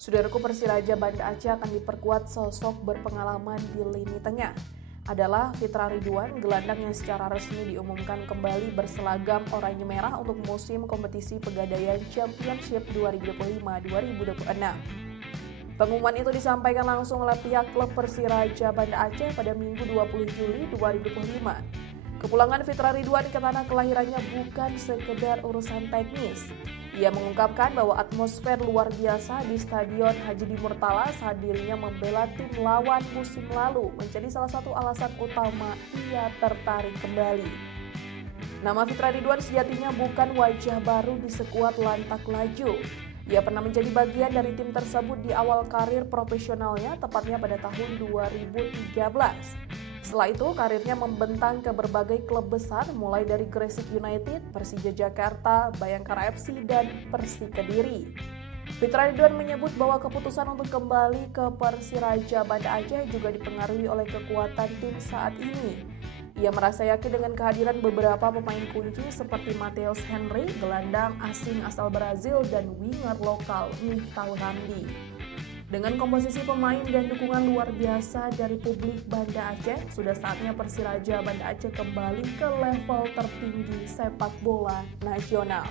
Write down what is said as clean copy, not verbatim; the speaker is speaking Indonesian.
Saudaraku, Persiraja Banda Aceh akan diperkuat sosok berpengalaman di lini tengah. Adalah Fitra Ridwan, gelandang yang secara resmi diumumkan kembali berseragam oranye merah untuk musim kompetisi Pegadaian Championship 2025-2026. Pengumuman itu disampaikan langsung oleh pihak klub Persiraja Banda Aceh pada Minggu 20 Juli 2025. Kepulangan Fitra Ridwan ke tanah kelahirannya bukan sekedar urusan teknis. Ia mengungkapkan bahwa atmosfer luar biasa di Stadion Haji Di Murtala saat dirinya membela tim lawan musim lalu menjadi salah satu alasan utama ia tertarik kembali. Nama Fitra Ridwan sejatinya bukan wajah baru di skuad Lantak Laju. Ia pernah menjadi bagian dari tim tersebut di awal karir profesionalnya, tepatnya pada tahun 2013. Setelah itu, karirnya membentang ke berbagai klub besar, mulai dari Gresik United, Persija Jakarta, Bayangkara FC, dan Persik Kediri. Fitra Ridwan menyebut bahwa keputusan untuk kembali ke Persiraja Banda Aceh juga dipengaruhi oleh kekuatan tim saat ini. Ia merasa yakin dengan kehadiran beberapa pemain kunci seperti Matheus Henry, gelandang asing asal Brazil, dan winger lokal Miftahul Hamdi. Dengan komposisi pemain dan dukungan luar biasa dari publik Banda Aceh, sudah saatnya Persiraja Banda Aceh kembali ke level tertinggi sepak bola nasional.